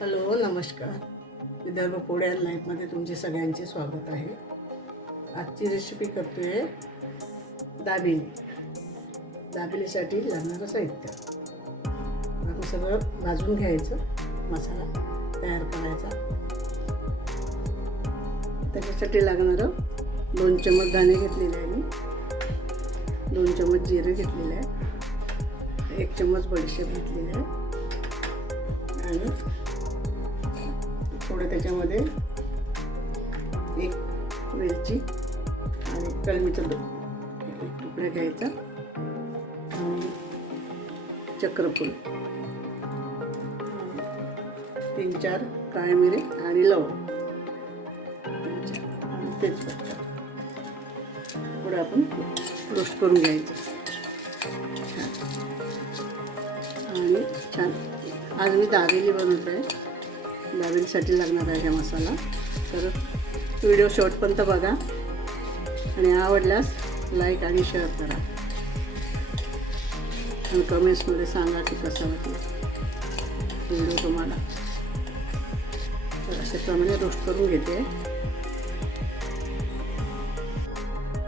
Hello नमस्कार. Vidarbha food and लाईफमध्ये तुमचे सगळ्यांचे स्वागत आहे. आजची रेसिपी करतो आहे दाबेली. दाबेलीसाठी लागणारं साहित्य आपण सगळं भाजून घ्यायचं. मसाला तयार करायचा. त्याच्यासाठी लागणारं 2 चमच दाणे घेतलेले आहे मी, 2 चमच जिरे घेतलेले आहे, 1 चमच बडीशेप घेतलेले आहे आणि थोडं त्याच्यामध्ये 1 वेलची आणि कलमीचा 1 तुकडा घ्यायचा आणि चक्रफूल, 3-4 काळे मिरे आणि लवंग, 3-4 आणि तेजपत्ता. थोडं आपण रोस्ट करून घ्यायचं आणि छान. आज मी दाबेली बनवते आहे. दाबेलीसाठी लागणार आहे हा मसाला. तर व्हिडिओ शेवटपर्यंत बघा आणि आवडल्यास लाईक आणि शेअर करा आणि कमेंट्समध्ये सांगा की कसा वाटला व्हिडिओ तुम्हाला. तर अशाप्रमाणे रोस्ट करून घेते.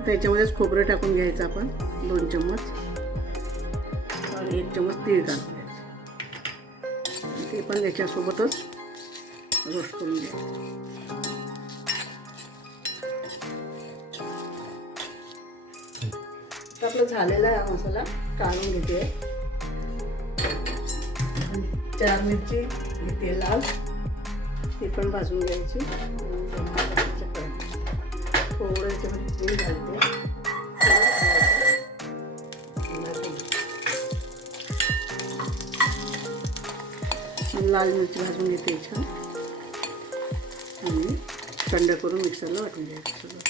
त्याच्यामध्येच खोबरं टाकून घ्यायचं आपण 2 चम्मच आणि 1 चम्मच तीळ टाकून घ्यायचं. ते पण त्याच्यासोबतच रोस्ट करून घ्यायचं. आपला झालेला हा मसाला काढून घेते. 4 मिरची घेते लाल, ती पण भाजून घ्यायची. थोडं याच्यामध्ये तेल घालते. लाल मिरची भाजून घेते छान आणि थंड करून मिक्सरला वाटून घ्यायचं सगळं.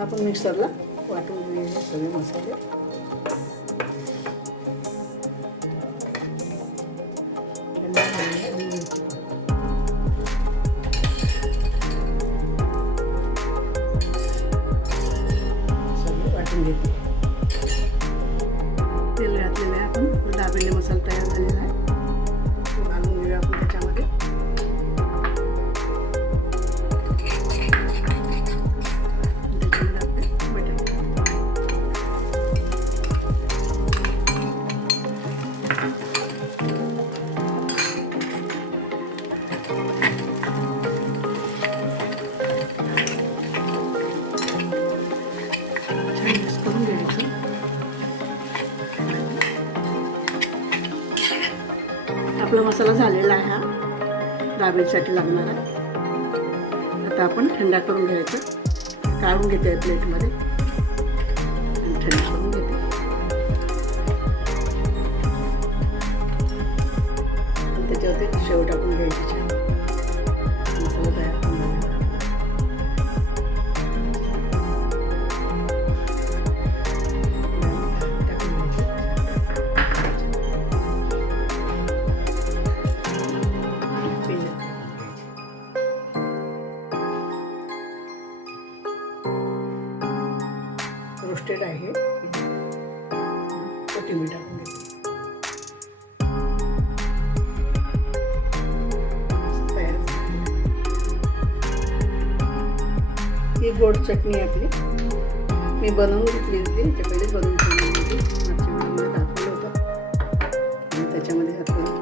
आपण मिक्सरला वाटून घेऊया सगळे मसाले. सगळे वाटून घेते. तेल घातलेलं आहे. आपण दाबेली मसाला तयार झालेला आहे. घालून घेऊया आपण त्याच्यामध्ये. आपला मसाला झालेला आहे. हा दाबेलीसाठी लागणार आहे. आता आपण थंडा करून घ्यायचं. काढून घेते प्लेटमध्ये आणि थंड करून घेते. आणि त्याच्यावरती शेव टाकून घ्यायची. छान मसाला तयार करून घ्यायचा. रोस्टेड आहे. कोथिंबीर टाकून घेते. ही गोड चटणी आपली मी बनवून घेतली होती. त्या पहिलेच बनवून ठेवली होती. मागच्या व्हिडिओमध्ये दाखवलं होतं आणि त्याच्यामध्ये आपल्याला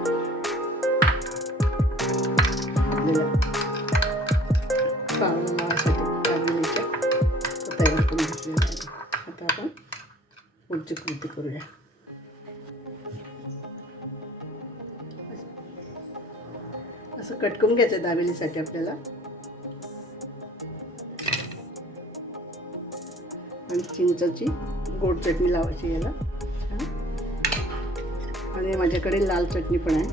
पावला लावासाठी दाबेलीच्या तयार करून घेतलेलं आहे. आता आपण पुढची कृती करूया. असं कट करून घ्यायचं दाबेलीसाठी आपल्याला. आणि चिंचाची गोड चटणी लावायची याला छान. आणि माझ्याकडे लाल चटणी पण आहे,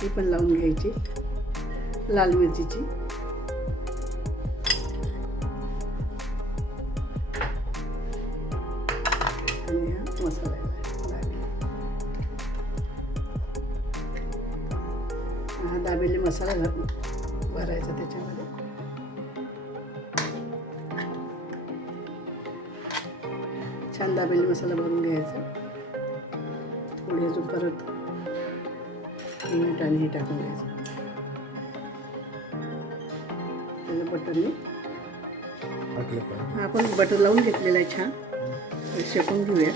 ती पण लावून घ्यायची. लाल मिरचीची आणि हा मसाला हा दाबेली मसाला भरायचा त्याच्यामध्ये. छान दाबेली मसाला भरून घ्यायचा. थोडी अजून परत मीठ आणि हे टाकून द्यायचं. त्याचं बटरने टाकलं पाहिजे. आपण बटर लावून घेतलेलं आहे छान. शेकून घेऊया.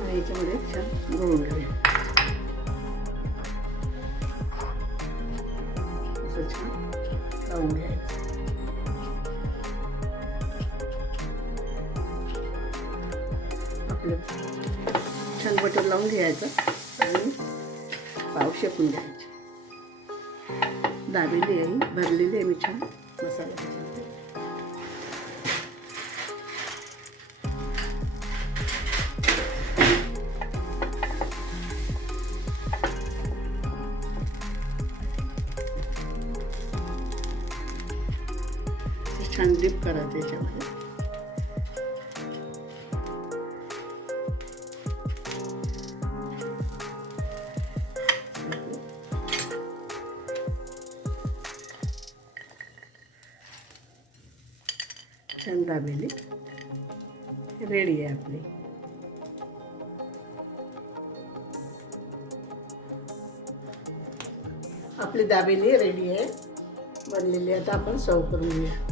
आणि याच्यामध्ये छान घोळून घेऊया. असं छान लावून घ्यायचं. आपलं छान बटर लावून घ्यायचं आणि पाव शेकून घ्यायचे. दाबेली आहे, भरलेली आहे मी छान मसाला त्याच्यामध्ये. छान डिप करायचं याच्यामध्ये. छान दाबेली रेडी आहे आपली. आपली दाबेली रेडी आहे, बनलेली. आता आपण सर्व करून घेऊया.